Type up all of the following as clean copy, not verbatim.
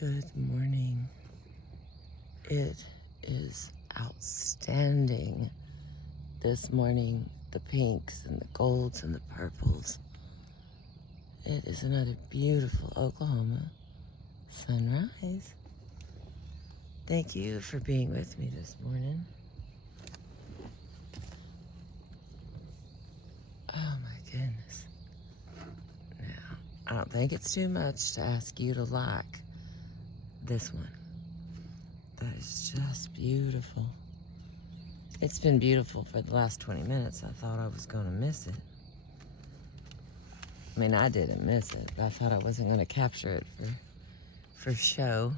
Good morning. It is outstanding this morning. The pinks and the golds and the purples. It is another beautiful Oklahoma sunrise. Thank you for being with me this morning. Oh my goodness. Now, I don't think it's too much to ask you to like this one. That is just beautiful. It's been beautiful for the last 20 minutes. I thought I was going to miss it. I mean, I didn't miss it, but I thought I wasn't going to capture it for show.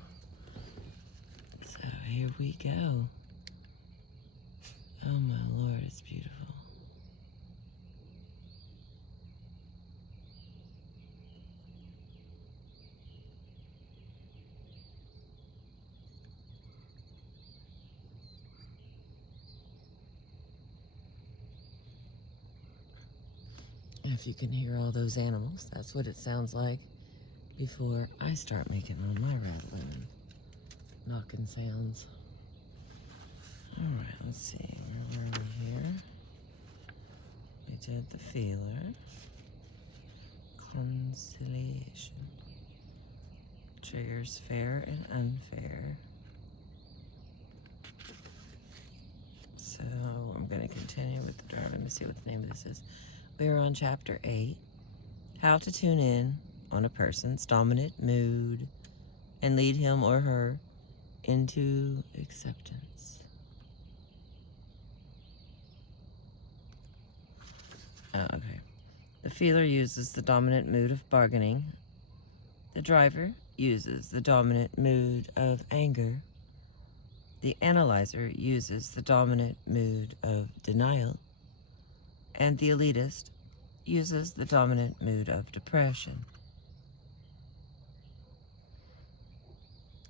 So here we go. Oh my Lord, it's beautiful. If you can hear all those animals, that's what it sounds like before I start making all my rattling, knocking sounds. All right, let's see. Where are we here? We did the feeler. Conciliation. Triggers fair and unfair. So I'm going to continue with the drive. Let me see what the name of this is. We are on chapter 8. How to tune in on a person's dominant mood and lead him or her into acceptance. Oh, okay. The feeler uses the dominant mood of bargaining. The driver uses the dominant mood of anger. The analyzer uses the dominant mood of denial. And the elitist uses the dominant mood of depression.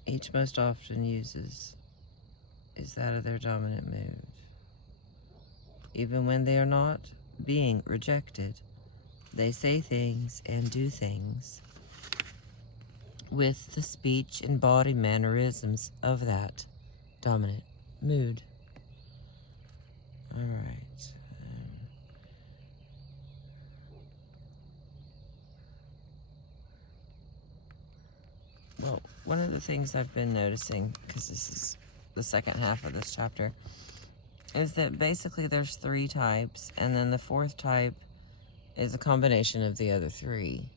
Each most often is that of their dominant mood. Even when they are not being rejected, they say things and do things with the speech and body mannerisms of that dominant mood. All right. Well, one of the things I've been noticing, because this is the second half of this chapter, is that basically there's 3 types, and then the 4th type is a combination of the other 3.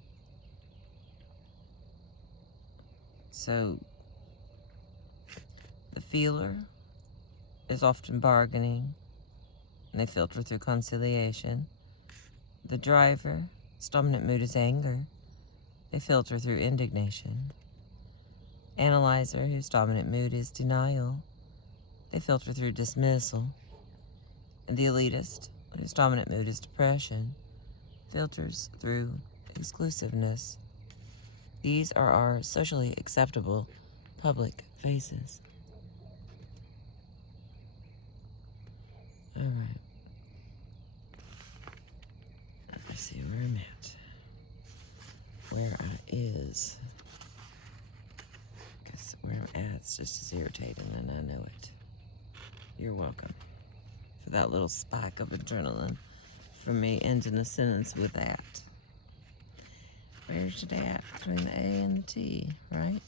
So the feeler is often bargaining, and they filter through conciliation. The driver, his dominant mood is anger. They filter through indignation. Analyzer, whose dominant mood is denial. They filter through dismissal. And the elitist, whose dominant mood is depression, filters through exclusiveness. These are our socially acceptable public faces. All right. Let's see where I'm at. Where I is. Because where I'm at, it's just as irritating, and I know it. You're welcome for that little spike of adrenaline from me ending the sentence with that. Where's it at between the A and the T, right?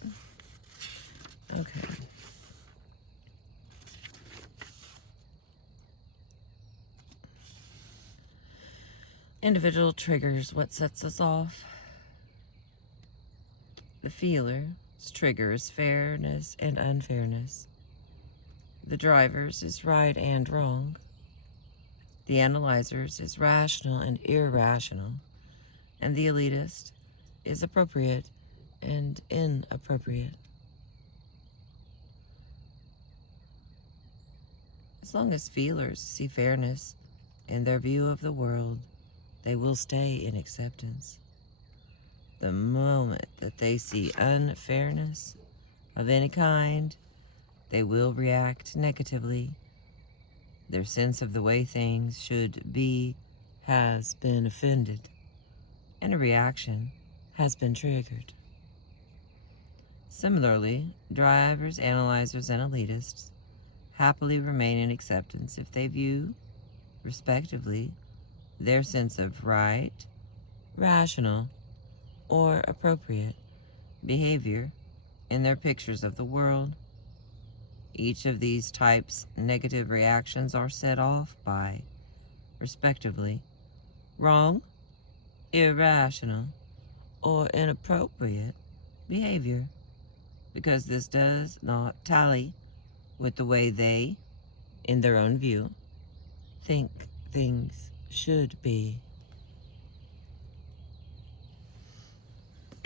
Okay. Individual triggers, what sets us off? The feeler's trigger is fairness and unfairness. The driver's is right and wrong. The analyzer's is rational and irrational. And the elitist is appropriate and inappropriate. As long as feelers see fairness in their view of the world, they will stay in acceptance. The moment that they see unfairness of any kind, they will react negatively. Their sense of the way things should be has been offended, and a reaction has been triggered. Similarly, drivers, analyzers, and elitists happily remain in acceptance if they view, respectively, their sense of right, rational, or appropriate behavior in their pictures of the world. Each of these types' negative reactions are set off by, respectively, wrong, irrational, or inappropriate behavior, because this does not tally with the way they, in their own view, think things should be.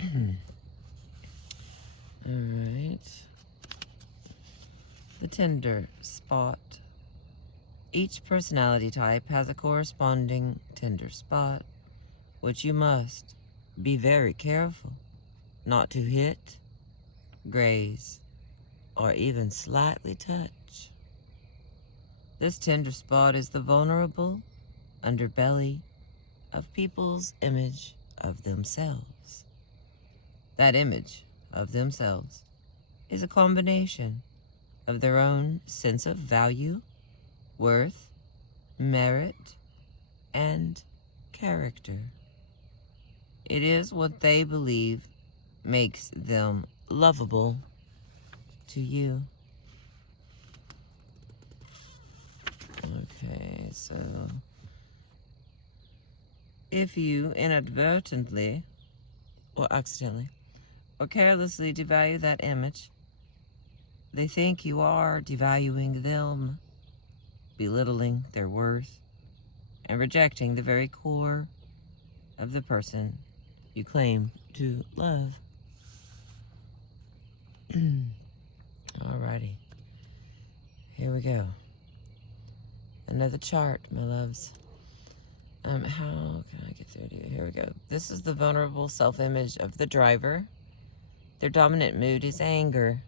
All right. The tender spot. Each personality type has a corresponding tender spot, which you must be very careful not to hit, graze, or even slightly touch. This tender spot is the vulnerable underbelly of people's image of themselves. That image of themselves is a combination of their own sense of value, worth, merit, and character. It is what they believe makes them lovable to you. Okay, so if you inadvertently or accidentally or carelessly devalue that image, they think you are devaluing them, belittling their worth, and rejecting the very core of the person you claim to love. Alrighty. Here we go. Another chart, my loves. How can I get through to you? Here we go. This is the vulnerable self-image of the driver. Their dominant mood is anger.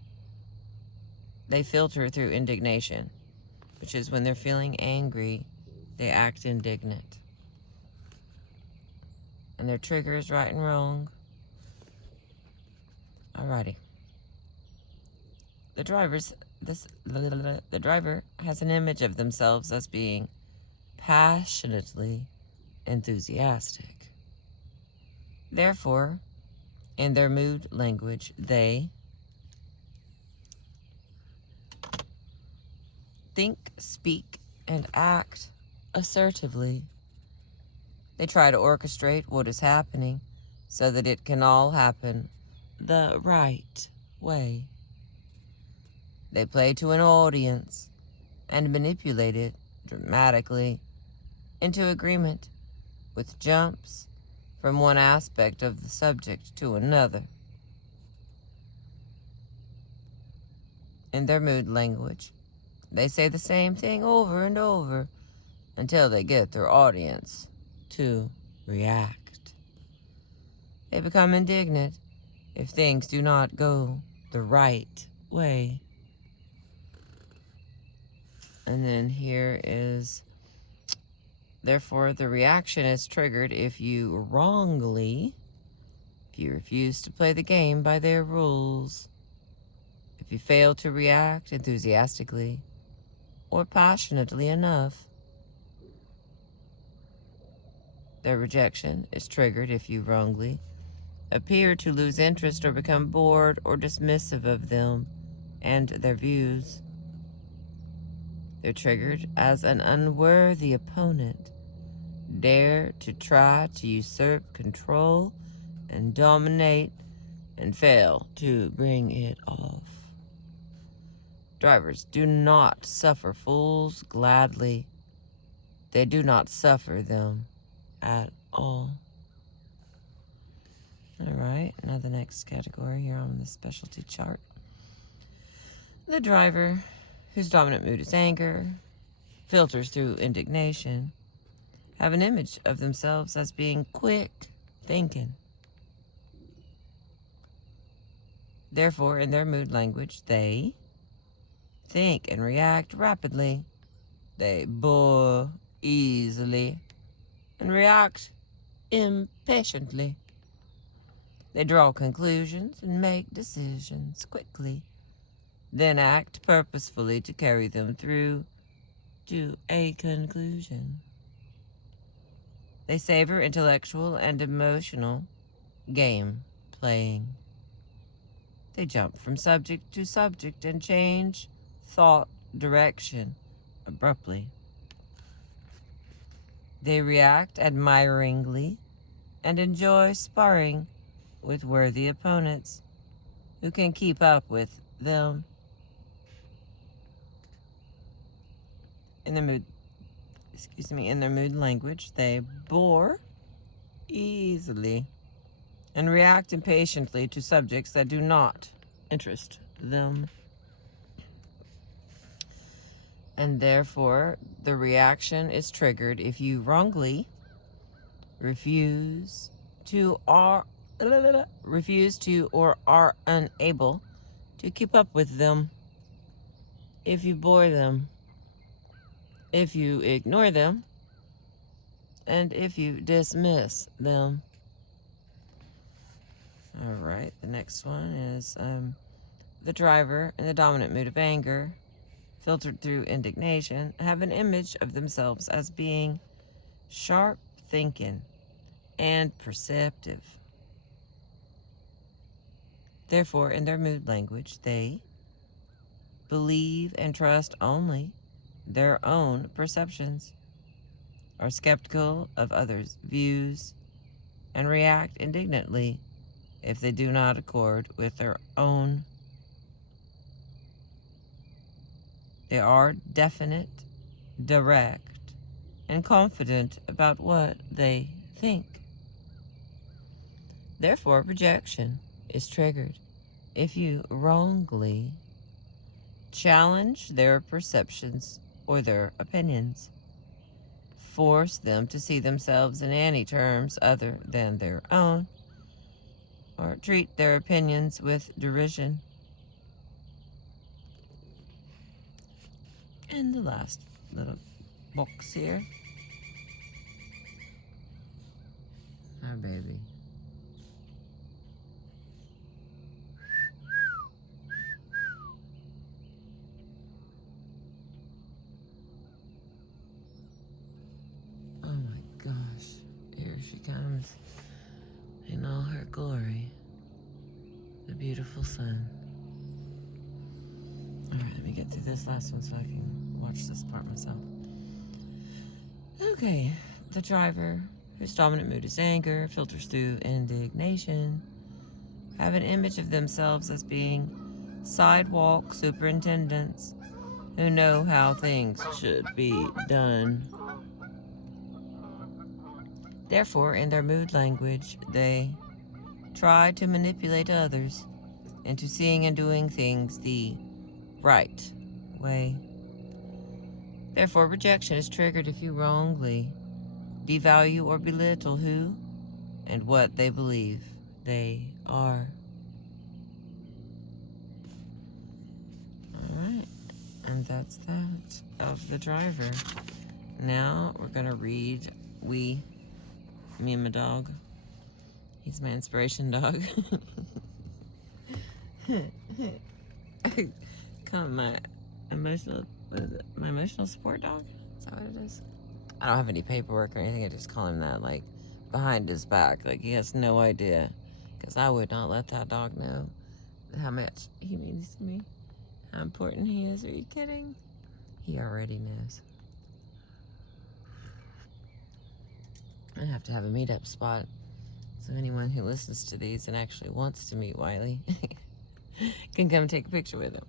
They filter through indignation, which is when they're feeling angry, they act indignant. And their trigger is right and wrong. Alrighty. The driver has an image of themselves as being passionately enthusiastic. Therefore, in their mood language, they think, speak, and act assertively. They try to orchestrate what is happening so that it can all happen the right way. They play to an audience and manipulate it dramatically into agreement with jumps from one aspect of the subject to another. In their mood language, they say the same thing over and over until they get their audience to react. They become indignant if things do not go the right way. And then here is, therefore, the reaction is triggered if you refuse to play the game by their rules, if you fail to react enthusiastically or passionately enough. Their rejection is triggered if you wrongly appear to lose interest or become bored or dismissive of them and their views. They're triggered as an unworthy opponent, dare to try to usurp control and dominate and fail to bring it off. Drivers do not suffer fools gladly. They do not suffer them at all. All right, now the next category here on the specialty chart. The driver, whose dominant mood is anger, filters through indignation, have an image of themselves as being quick thinking. Therefore, in their mood language, they think and react rapidly. They bore easily and react impatiently. They draw conclusions and make decisions quickly, then act purposefully to carry them through to a conclusion. They savor intellectual and emotional game playing. They jump from subject to subject and change thought direction abruptly. They react admiringly and enjoy sparring with worthy opponents who can keep up with them. In their mood language, they bore easily and react impatiently to subjects that do not interest them. And therefore, the reaction is triggered if you wrongly refuse to or are unable to keep up with them, if you bore them, if you ignore them, and if you dismiss them. All right, the next one is the driver in the dominant mood of anger, filtered through indignation, have an image of themselves as being sharp thinking and perceptive. Therefore, in their mood language, they believe and trust only their own perceptions, are skeptical of others' views, and react indignantly if they do not accord with their own. They are definite, direct, and confident about what they think. Therefore, rejection is triggered if you wrongly challenge their perceptions or their opinions, force them to see themselves in any terms other than their own, or treat their opinions with derision. And the last little box here. Our baby. Oh my gosh. Here she comes in all her glory. The beautiful sun. Alright, let me get through this last one so I can watch this part myself. Okay, the driver, whose dominant mood is anger, filters through indignation, have an image of themselves as being sidewalk superintendents who know how things should be done. Therefore, in their mood language, they try to manipulate others into seeing and doing things the right way. Therefore, rejection is triggered if you wrongly devalue or belittle who and what they believe they are. Alright, and that's that of the driver. Now we're gonna read me and my dog. He's my inspiration dog. Call my emotional, what is it? My emotional support dog? Is that what it is? I don't have any paperwork or anything. I just call him that, like, behind his back. Like, he has no idea. Because I would not let that dog know how much he means to me. How important he is. Are you kidding? He already knows. I have to have a meetup spot. So anyone who listens to these and actually wants to meet Wiley can come take a picture with him.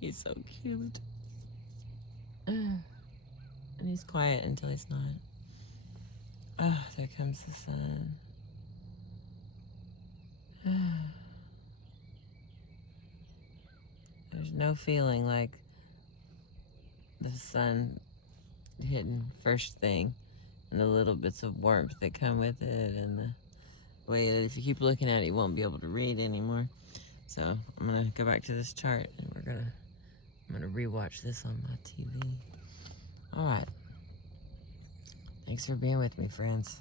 He's so cute. And he's quiet until he's not. Oh, there comes the sun. There's no feeling like the sun hitting first thing and the little bits of warmth that come with it and the way that if you keep looking at it, you won't be able to read anymore. So I'm gonna go back to this chart and I'm gonna rewatch this on my TV. All right. Thanks for being with me, friends.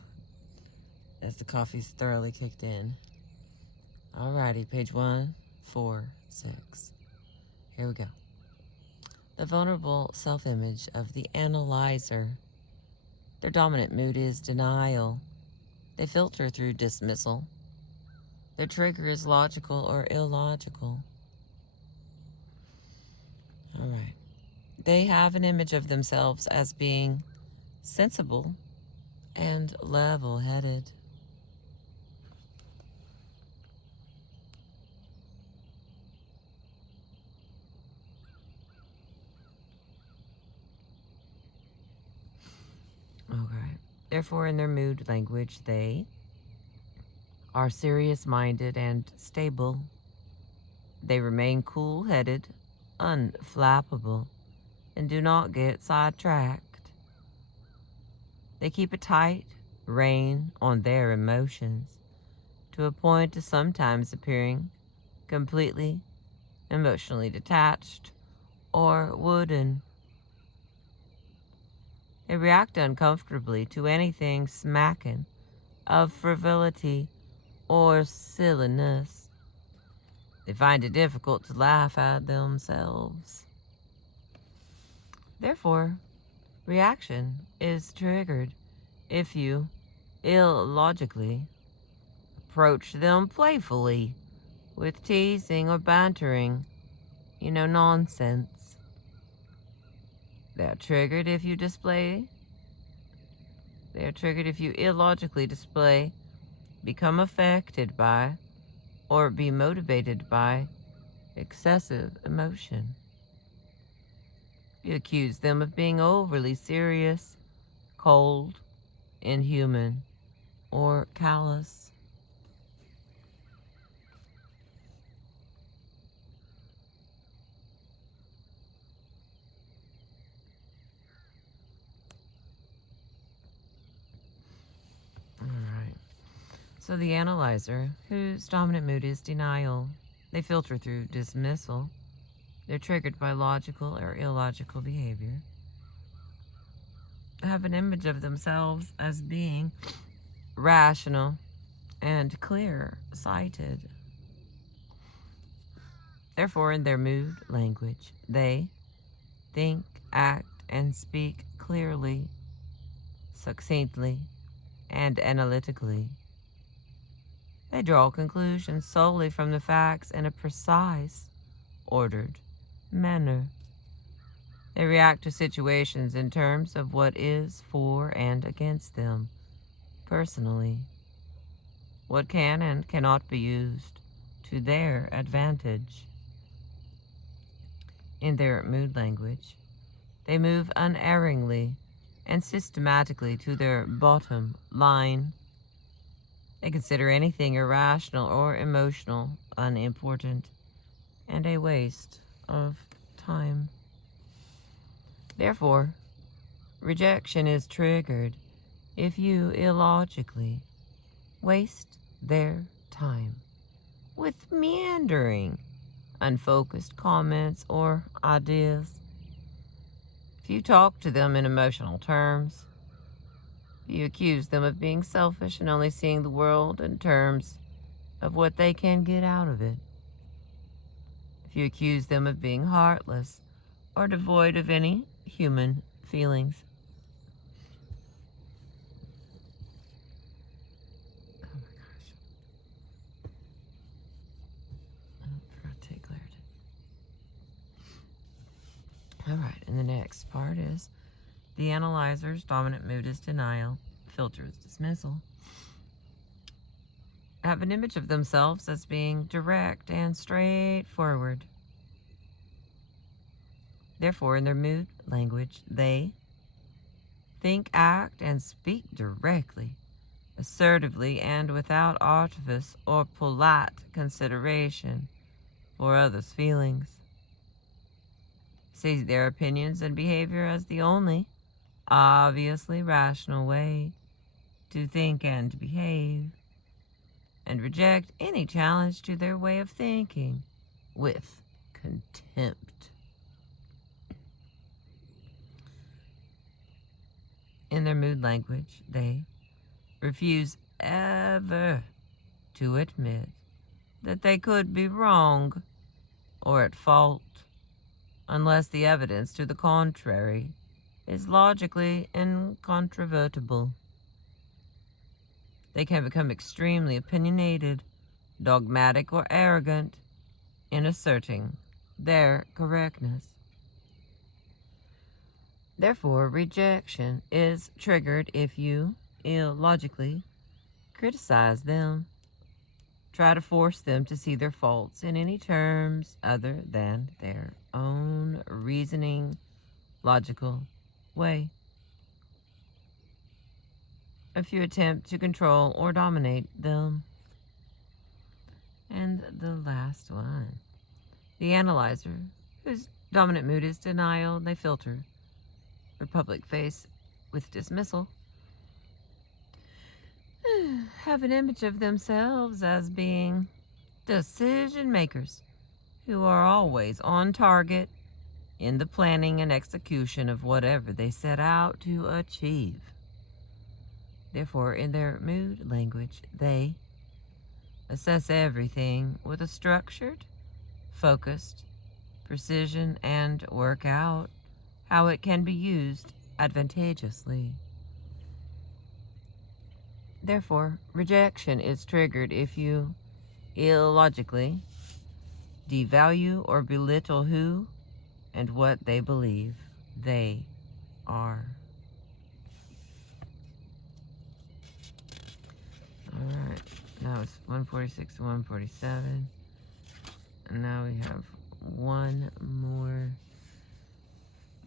as the coffee's thoroughly kicked in. Alrighty, page 146. Here we go. The vulnerable self-image of the analyzer. Their dominant mood is denial. They filter through dismissal. Their trigger is logical or illogical. All right. They have an image of themselves as being sensible and level-headed. Okay. Therefore, in their mood language, they are serious-minded and stable. They remain cool-headed, unflappable, and do not get sidetracked. They keep a tight rein on their emotions, to a point of sometimes appearing completely emotionally detached or wooden. They react uncomfortably to anything smacking of frivolity or silliness. They find it difficult to laugh at themselves. Therefore, reaction is triggered if you illogically approach them playfully with teasing or bantering, nonsense. They're triggered if you illogically display, become affected by, or be motivated by excessive emotion. You accuse them of being overly serious, cold, inhuman, or callous. All right. So the analyzer, whose dominant mood is denial, they filter through dismissal. They're triggered by logical or illogical behavior. Have an image of themselves as being rational and clear-sighted. Therefore, in their mood language, they think, act, and speak clearly, succinctly, and analytically. They draw conclusions solely from the facts in a precise, ordered manner. They react to situations in terms of what is for and against them personally, what can and cannot be used to their advantage. In their mood language, they move unerringly and systematically to their bottom line. They consider anything irrational or emotional unimportant and a waste of time. Therefore, rejection is triggered if you illogically waste their time with meandering, unfocused comments or ideas. If you talk to them in emotional terms, you accuse them of being selfish and only seeing the world in terms of what they can get out of it. If you accuse them of being heartless or devoid of any human feelings. Oh my gosh. I forgot to take Claritin. All right, and the next part is the analyzer's dominant mood is denial, filter is dismissal. Have an image of themselves as being direct and straightforward. Therefore, in their mood language, they think, act, and speak directly, assertively, and without artifice or polite consideration for others' feelings. See their opinions and behavior as the only, obviously rational way to think and behave, and reject any challenge to their way of thinking with contempt. In their mood language, they refuse ever to admit that they could be wrong or at fault, unless the evidence to the contrary is logically incontrovertible. They can become extremely opinionated, dogmatic, or arrogant in asserting their correctness. Therefore, rejection is triggered if you illogically criticize them, try to force them to see their faults in any terms other than their own reasoning, logical way. If you attempt to control or dominate them. And the last one, the analyzer, whose dominant mood is denial, they filter their public face with dismissal, have an image of themselves as being decision makers who are always on target in the planning and execution of whatever they set out to achieve. Therefore, in their mood language, they assess everything with a structured, focused precision and work out how it can be used advantageously. Therefore, rejection is triggered if you illogically devalue or belittle who and what they believe they are. Alright, now it's 146 to 147. And now we have one more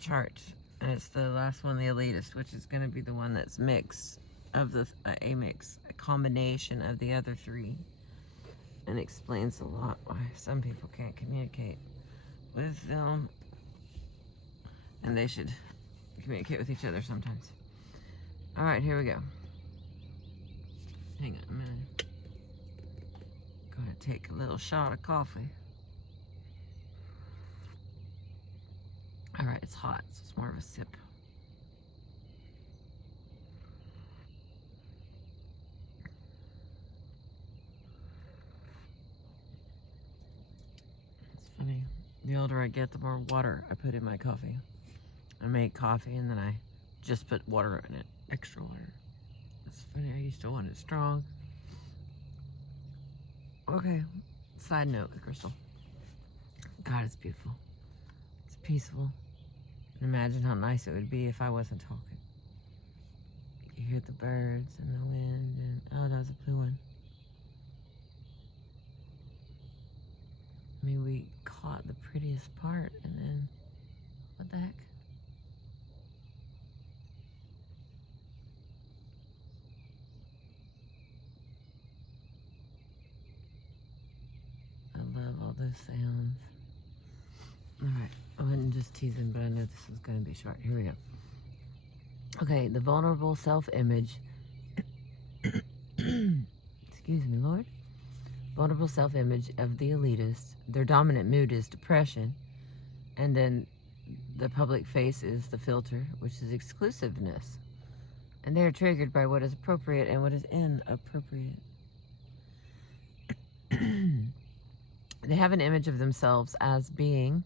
chart. And it's the last one, the elitist, which is going to be the one that's mixed, of the a combination of the other three. And explains a lot why some people can't communicate with them. And they should communicate with each other sometimes. Alright, here we go. Hang on a minute. Gonna take a little shot of coffee. Alright, it's hot, so it's more of a sip. It's funny. The older I get, the more water I put in my coffee. I make coffee and then I just put water in it. Extra water. It's funny, I used to want it strong. Okay, side note with Crystal. God, it's beautiful. It's peaceful. And imagine how nice it would be if I wasn't talking. You hear the birds and the wind and, oh, that was a blue one. I mean, we caught the prettiest part and then, what the heck? I love all those sounds. Alright, I wasn't just teasing, but I know this is going to be short. Here we go. Okay, the vulnerable self-image. Excuse me, Lord. Vulnerable self-image of the elitist. Their dominant mood is depression. And then the public face is the filter, which is exclusiveness. And they are triggered by what is appropriate and what is inappropriate. They have an image of themselves as being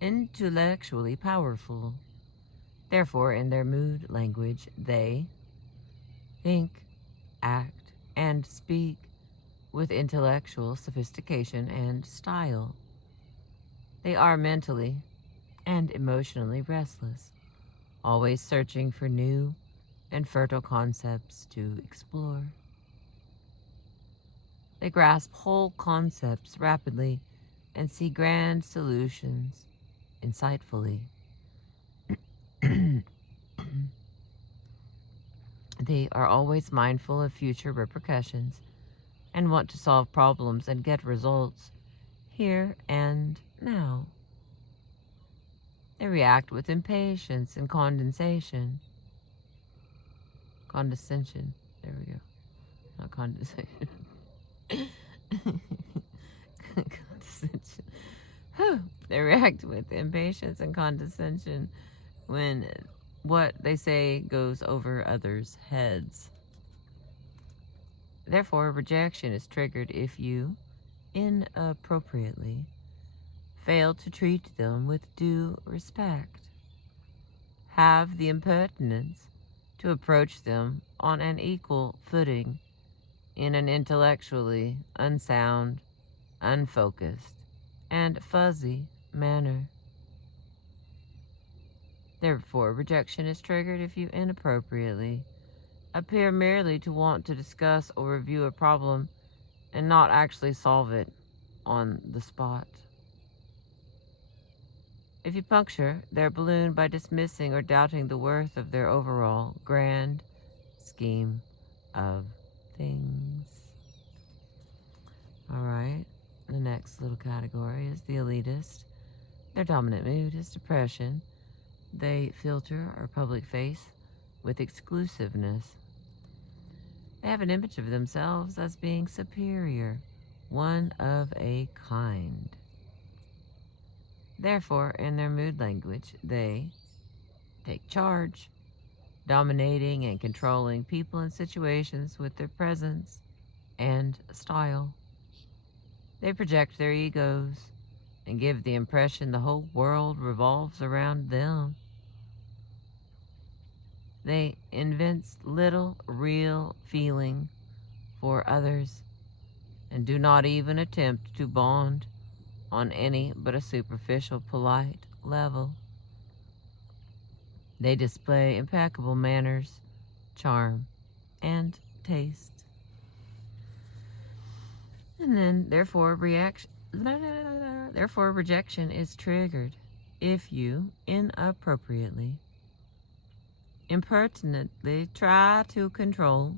intellectually powerful. Therefore, in their mood language, they think, act, and speak with intellectual sophistication and style. They are mentally and emotionally restless, always searching for new and fertile concepts to explore. They grasp whole concepts rapidly and see grand solutions insightfully. They are always mindful of future repercussions and want to solve problems and get results here and now. They react with impatience and condescension. Condescension. There we go. Not condescension. Condescension. They react with impatience and condescension when what they say goes over others' heads. Therefore, rejection is triggered if you, inappropriately, fail to treat them with due respect. Have the impertinence to approach them on an equal footing in an intellectually unsound, unfocused, and fuzzy manner. Therefore, rejection is triggered if you inappropriately appear merely to want to discuss or review a problem and not actually solve it on the spot. If you puncture their balloon by dismissing or doubting the worth of their overall grand scheme of things. All right, the next little category is the elitist. Their dominant mood is depression. They filter or public face with exclusiveness. They have an image of themselves as being superior, one of a kind. Therefore, in their mood language, they take charge, dominating and controlling people and situations with their presence and style. They project their egos and give the impression the whole world revolves around them. They evince little real feeling for others and do not even attempt to bond on any but a superficial, polite level. They display impeccable manners, charm, and taste. And then, therefore, rejection is triggered if you inappropriately, impertinently try to control,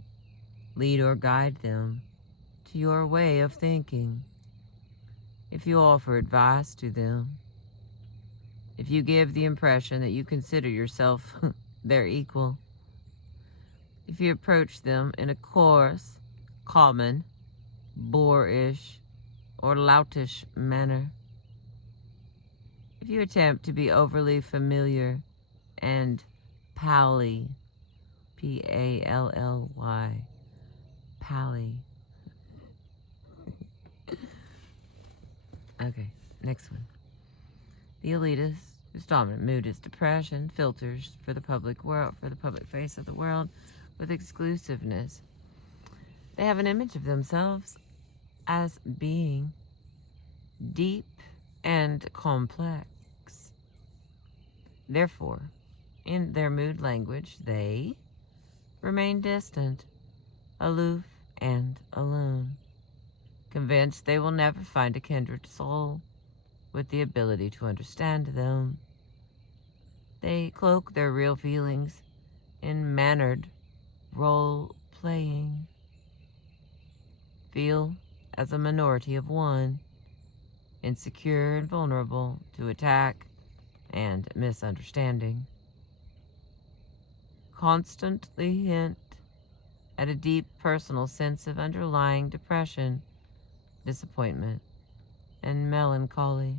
lead, or guide them to your way of thinking. If you offer advice to them, if you give the impression that you consider yourself their equal, if you approach them in a coarse, common, boorish, or loutish manner, if you attempt to be overly familiar and pally, P-A-L-L-Y, pally. Okay, next one. The elitist, whose dominant mood is depression, filters for the public face of the world with exclusiveness. They have an image of themselves as being deep and complex. Therefore, in their mood language, they remain distant, aloof, and alone, convinced they will never find a kindred soul with the ability to understand them. They cloak their real feelings in mannered role-playing. Feel as a minority of one, insecure and vulnerable to attack and misunderstanding. Constantly hint at a deep personal sense of underlying depression, disappointment, and melancholy.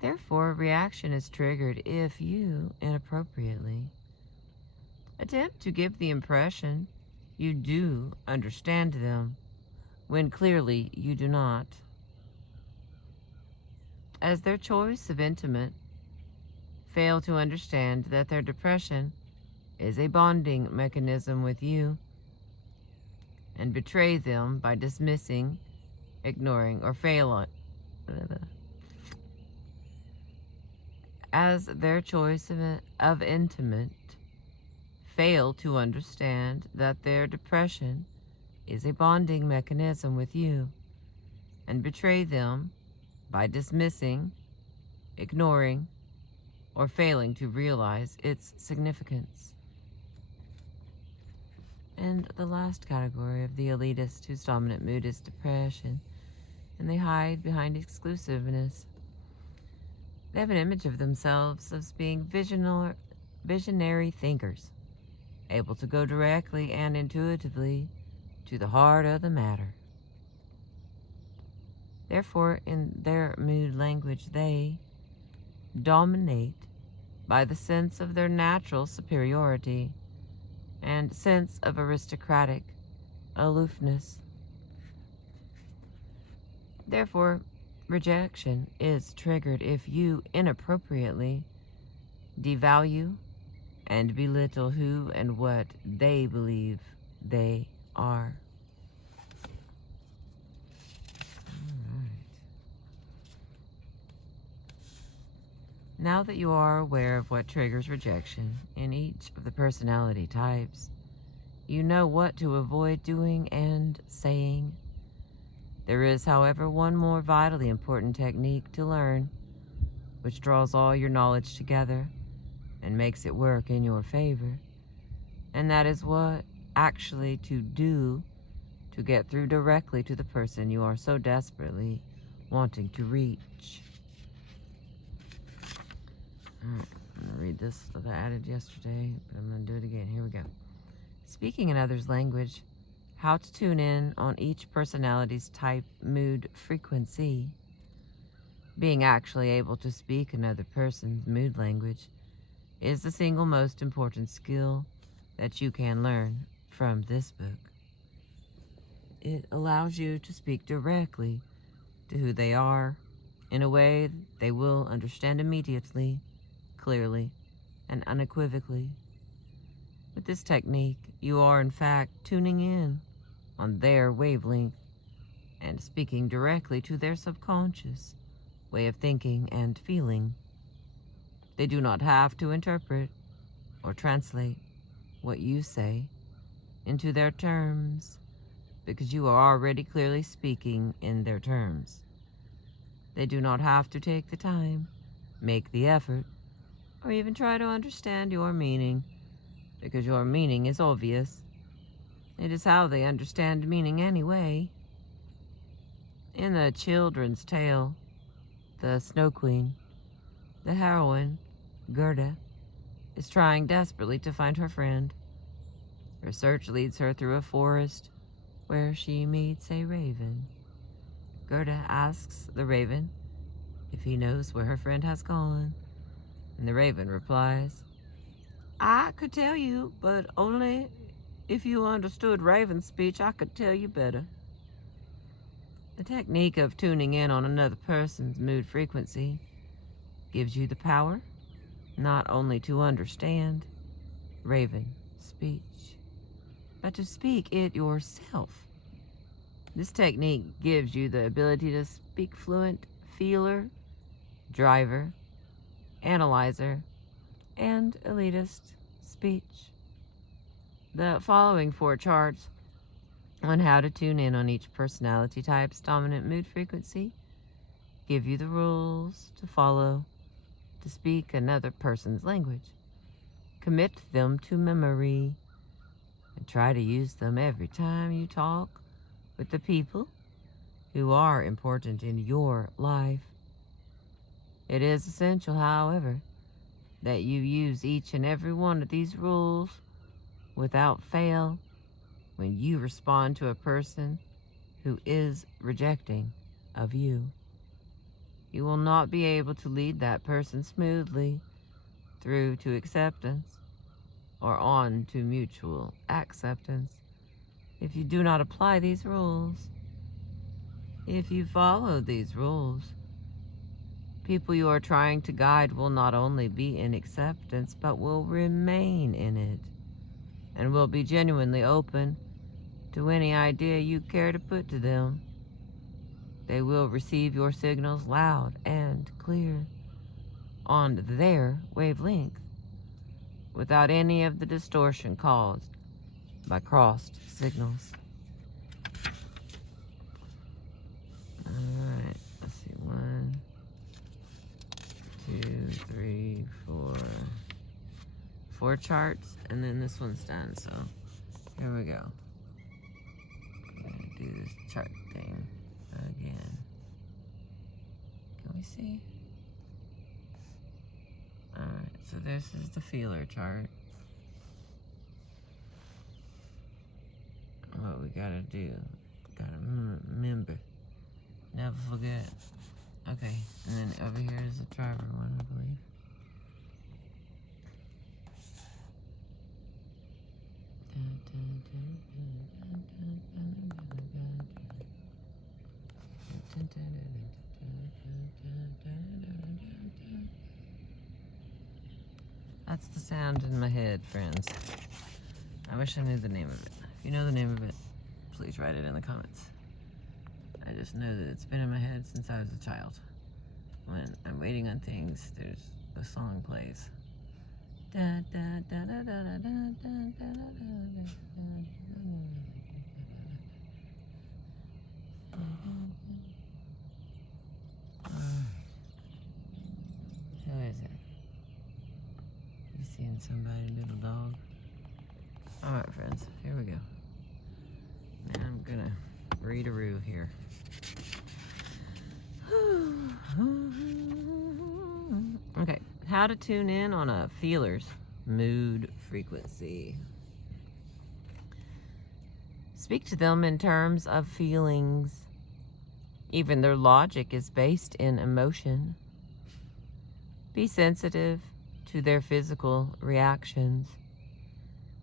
Therefore, reaction is triggered if you, inappropriately, attempt to give the impression you do understand them, when clearly you do not. As their choice of intimate, fail to understand that their depression is a bonding mechanism with you, and betray them by dismissing, ignoring, or failing. As their choice of intimate, fail to understand that their depression is a bonding mechanism with you, and betray them by dismissing, ignoring, or failing to realize its significance. And the last category of the elitist whose dominant mood is depression, and they hide behind exclusiveness. They have an image of themselves as being visionary thinkers, able to go directly and intuitively to the heart of the matter. Therefore, in their mood language, they dominate by the sense of their natural superiority and sense of aristocratic aloofness. Therefore, rejection is triggered if you inappropriately devalue and belittle who and what they believe they are. Now that you are aware of what triggers rejection in each of the personality types, you know what to avoid doing and saying. There is, however, one more vitally important technique to learn, which draws all your knowledge together and makes it work in your favor. And that is what actually to do to get through directly to the person you are so desperately wanting to reach. Alright, I'm going to read this that I added yesterday, but I'm going to do it again. Here we go. Speaking another's language, how to tune in on each personality's type, mood, frequency. Being actually able to speak another person's mood language is the single most important skill that you can learn from this book. It allows you to speak directly to who they are in a way they will understand immediately, clearly, and unequivocally. With this technique, you are in fact tuning in on their wavelength and speaking directly to their subconscious way of thinking and feeling. They do not have to interpret or translate what you say into their terms because you are already clearly speaking in their terms. They do not have to take the time, make the effort, or even try to understand your meaning because your meaning is obvious. It is how they understand meaning anyway. In the children's tale, The Snow Queen, the heroine, Gerda, is trying desperately to find her friend. Her search leads her through a forest where she meets a raven. Gerda asks the raven if he knows where her friend has gone, and the raven replies, "I could tell you, but only if you understood raven speech, I could tell you better." The technique of tuning in on another person's mood frequency gives you the power not only to understand raven speech, but to speak it yourself. This technique gives you the ability to speak fluent feeler, driver, analyzer, and elitist speech. The following 4 charts on how to tune in on each personality type's dominant mood frequency give you the rules to follow to speak another person's language. Commit them to memory and try to use them every time you talk with the people who are important in your life. It is essential, however, that you use each and every one of these rules without fail when you respond to a person who is rejecting of you. You will not be able to lead that person smoothly through to acceptance or on to mutual acceptance if you do not apply these rules. If you follow these rules, people you are trying to guide will not only be in acceptance, but will remain in it, and will be genuinely open to any idea you care to put to them. They will receive your signals loud and clear on their wavelength, without any of the distortion caused by crossed signals. Alright, let's see. 1, 2, 3, 4. 4 charts, and then this one's done, so here we go. I'm gonna do this chart thing again. Can we see? Alright, so this is the feeler chart. What we gotta do, gotta remember, never forget. Okay, and then over here is the driver one, I believe. That's the sound in my head, friends. I wish I knew the name of it. If you know the name of it, please write it in the comments. I just know that it's been in my head since I was a child. When I'm waiting on things, there's a song plays. Who is it? You seeing somebody, little dog? Alright, friends, here we go. Now I'm gonna read-a-roo here. Okay, how to tune in on a feeler's mood frequency. Speak to them in terms of feelings. Even their logic is based in emotion. Be sensitive to their physical reactions.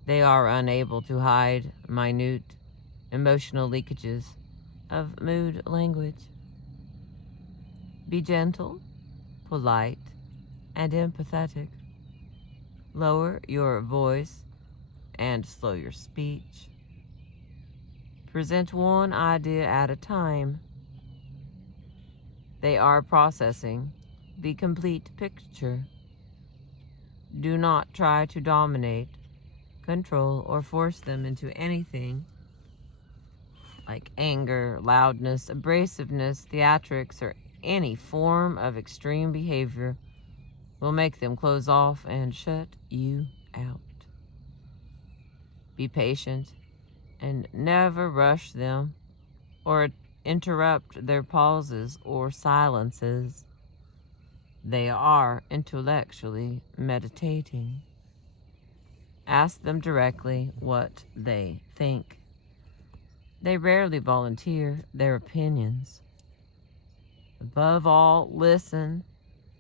They are unable to hide minute emotional leakages of mood language. Be gentle, polite, and empathetic. Lower your voice and slow your speech. Present one idea at a time. They are processing the complete picture. Do not try to dominate, control, or force them into anything like anger, loudness, abrasiveness, theatrics, or any form of extreme behavior will make them close off and shut you out. Be patient and never rush them or interrupt their pauses or silences. They are intellectually meditating. Ask them directly what they think. They rarely volunteer their opinions. Above all, listen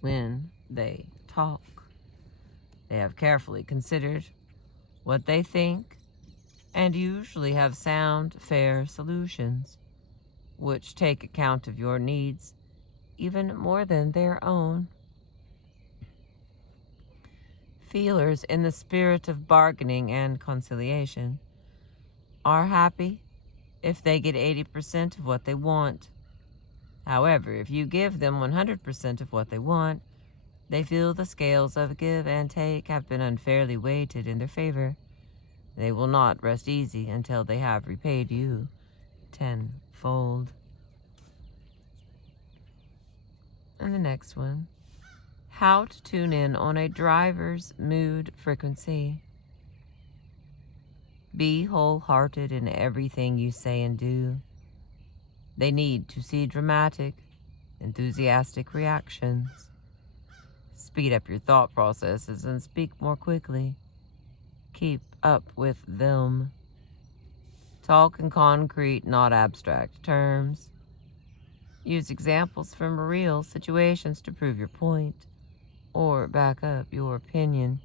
when they talk. They have carefully considered what they think and usually have sound, fair solutions, which take account of your needs even more than their own. Feelers in the spirit of bargaining and conciliation are happy if they get 80% of what they want. However, if you give them 100% of what they want, they feel the scales of give and take have been unfairly weighted in their favor. They will not rest easy until they have repaid you tenfold. And the next one, how to tune in on a driver's mood frequency. Be wholehearted in everything you say and do. They need to see dramatic, enthusiastic reactions. Speed up your thought processes and speak more quickly. Keep up with them. Talk in concrete, not abstract terms. Use examples from real situations to prove your point or back up your opinion.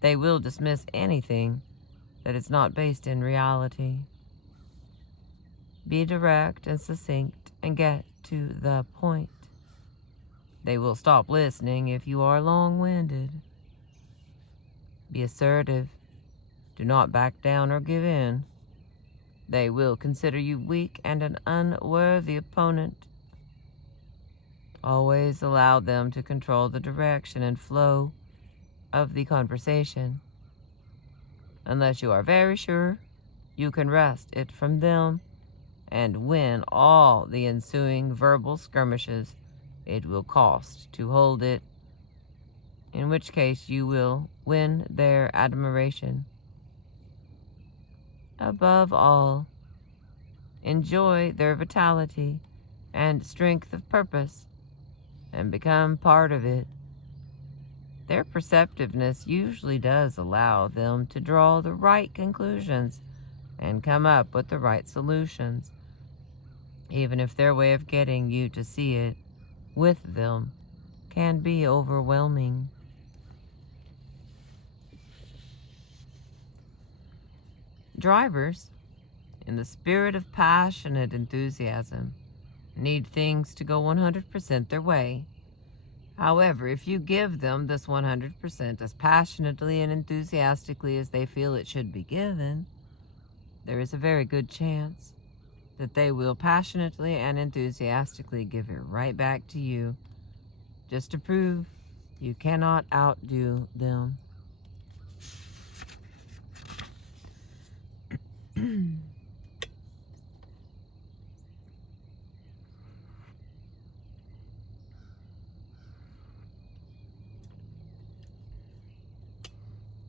They will dismiss anything that is not based in reality. Be direct and succinct and get to the point. They will stop listening if you are long-winded. Be assertive. Do not back down or give in. They will consider you weak and an unworthy opponent. Always allow them to control the direction and flow of the conversation. Unless you are very sure you can wrest it from them and win all the ensuing verbal skirmishes it will cost to hold it, in which case you will win their admiration. Above all, enjoy their vitality and strength of purpose and become part of it. Their perceptiveness usually does allow them to draw the right conclusions and come up with the right solutions, even if their way of getting you to see it with them can be overwhelming. Drivers, in the spirit of passionate enthusiasm, need things to go 100% their way. However, if you give them this 100% as passionately and enthusiastically as they feel it should be given, there is a very good chance that they will passionately and enthusiastically give it right back to you, just to prove you cannot outdo them.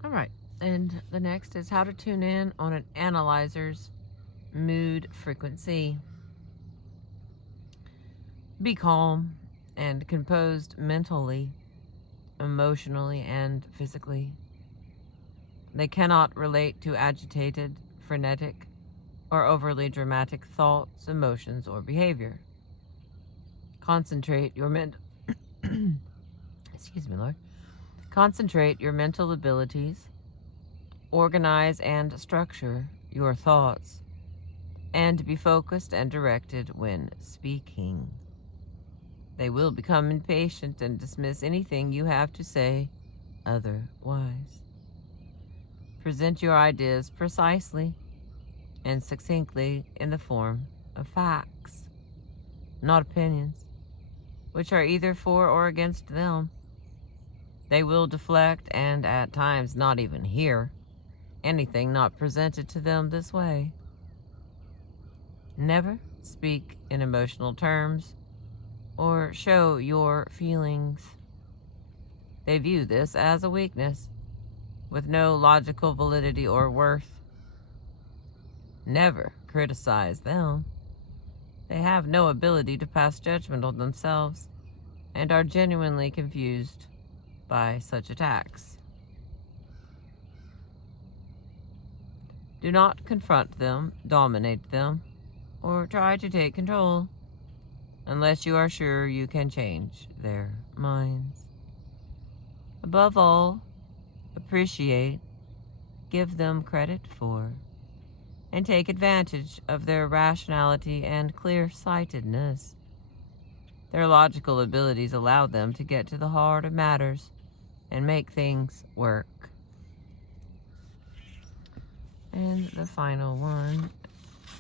All right, and the next is how to tune in on an analyzer's mood frequency. Be calm and composed mentally, emotionally, and physically. They cannot relate to agitated, frenetic, or overly dramatic thoughts, emotions, or behavior. Concentrate your Concentrate your mental abilities, organize and structure your thoughts, and be focused and directed when speaking. They will become impatient and dismiss anything you have to say otherwise. Present your ideas precisely and succinctly in the form of facts, not opinions, which are either for or against them. They will deflect and at times not even hear anything not presented to them this way. Never speak in emotional terms or show your feelings. They view this as a weakness with no logical validity or worth. Never criticize them. They have no ability to pass judgment on themselves and are genuinely confused by such attacks. Do not confront them, dominate them, or try to take control unless you are sure you can change their minds. Above all, appreciate, give them credit for, and take advantage of their rationality and clear-sightedness. Their logical abilities allow them to get to the heart of matters and make things work. And the final one,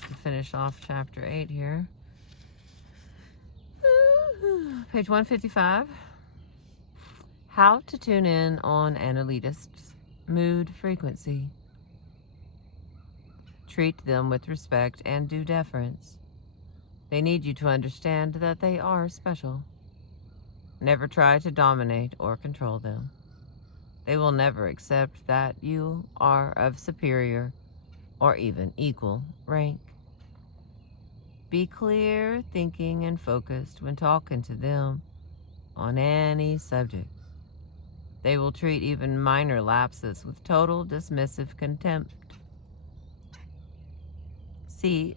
to finish off chapter 8 here. Page 155. How to tune in on an elitist's mood frequency. Treat them with respect and due deference. They need you to understand that they are special. Never try to dominate or control them. They will never accept that you are of superior or even equal rank. Be clear, thinking, and focused when talking to them on any subject. They will treat even minor lapses with total dismissive contempt. See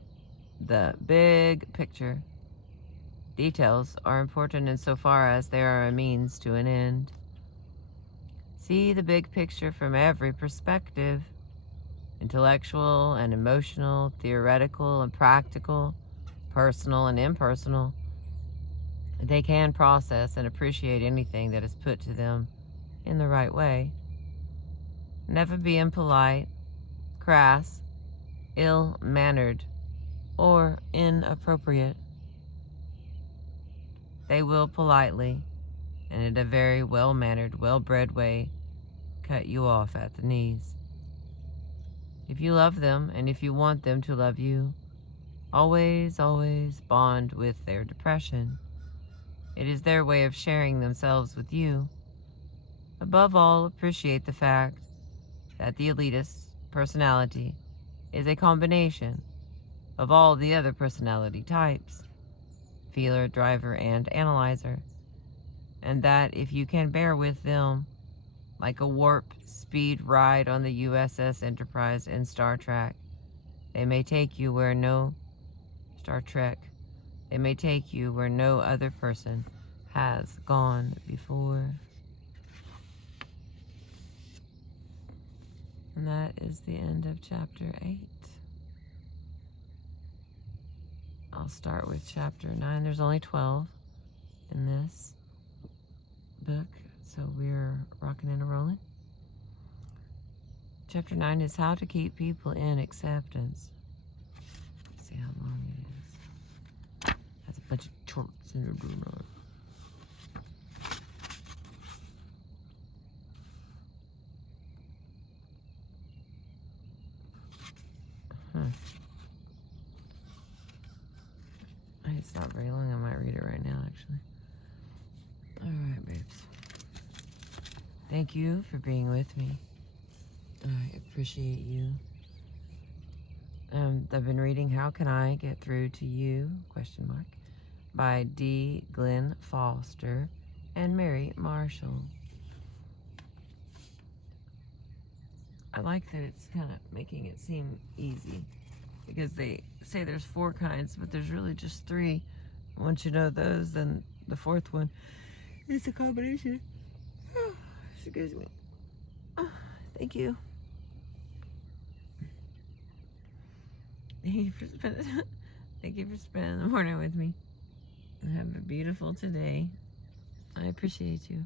the big picture. Details are important insofar as they are a means to an end. See the big picture from every perspective: intellectual and emotional, theoretical and practical, personal and impersonal. They can process and appreciate anything that is put to them in the right way. Never be impolite, crass, ill-mannered, or inappropriate. They will politely, and in a very well-mannered, well-bred way, cut you off at the knees. If you love them, and if you want them to love you, always, always bond with their depression. It is their way of sharing themselves with you. Above all, appreciate the fact that the elitist personality is a combination of all the other personality types, feeler, driver, and analyzer, and that if you can bear with them, like a warp speed ride on the USS Enterprise in Star Trek, they may take you where no other person has gone before. And that is the end of chapter 8. I'll start with chapter 9. There's only 12 in this book, so we're rocking and rolling. Chapter 9 is how to keep people in acceptance. Let's see how long it is. Has a bunch of charts in it. It's not very long. I might read it right now, actually. Alright, babes. Thank you for being with me. I appreciate you. I've been reading How Can I Get Through to You? By D. Glenn Foster and Mary Marshall. I like that it's kind of making it seem easy, because they say there's 4 kinds, but there's really just 3. Once you know those, then the 4th one is a combination. Excuse me. Thank you. Thank you for spending the morning with me. Have a beautiful today. I appreciate you.